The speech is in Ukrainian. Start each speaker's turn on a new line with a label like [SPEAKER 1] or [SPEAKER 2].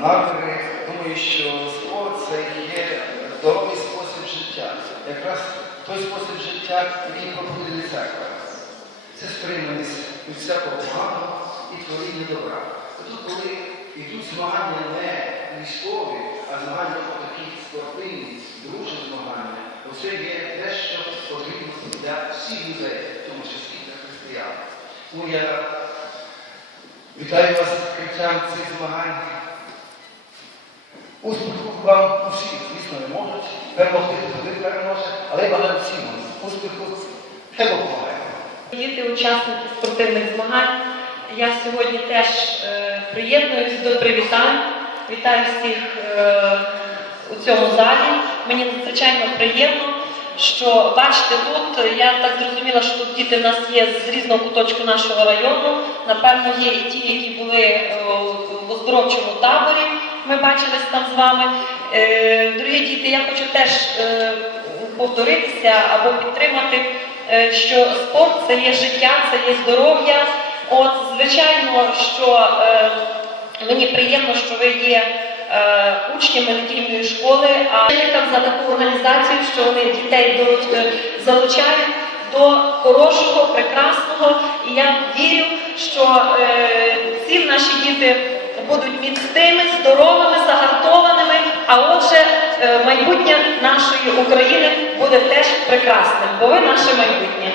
[SPEAKER 1] наміри. Думаю, що спорт це є здоровий спосіб життя. Якраз той спосіб життя, який проповідує церква. Це стриманість від всякого поганого і творіння добра. Тут, коли йдуть змагання не військові, а змагання такі спортивні, дружні змагання, то це є те, що потрібно для всіх людей, в тому числі для християн. Тому я вітаю вас відкриттям цих змагань. Успіху вам усі, звісно, не можуть. Перемогти один переможе, але я бажаю всім успіху. Хай Бог.
[SPEAKER 2] Діти, учасники спортивних змагань. Я сьогодні теж е, приєднуюсь до привітань. Вітаю всіх е, у цьому залі. Мені надзвичайно приємно, що бачите тут. Я так зрозуміла, що тут діти в нас є з різного куточку нашого району. Напевно, є і ті, які були е, в оздоровчому таборі. Бачились там з вами. Е, Дорогі діти, я хочу теж е, повторитися або підтримати, е, що спорт це є життя, це є здоров'я. От, звичайно, що мені приємно, що ви є учнями недільної школи, а вчителям за таку організацію, що вони дітей залучають до хорошого, прекрасного. І я вірю, що е, ці наші діти будуть міцними, здоровими, загартованими. А отже, е, майбутнє нашої України буде теж прекрасним, бо ви наше майбутнє.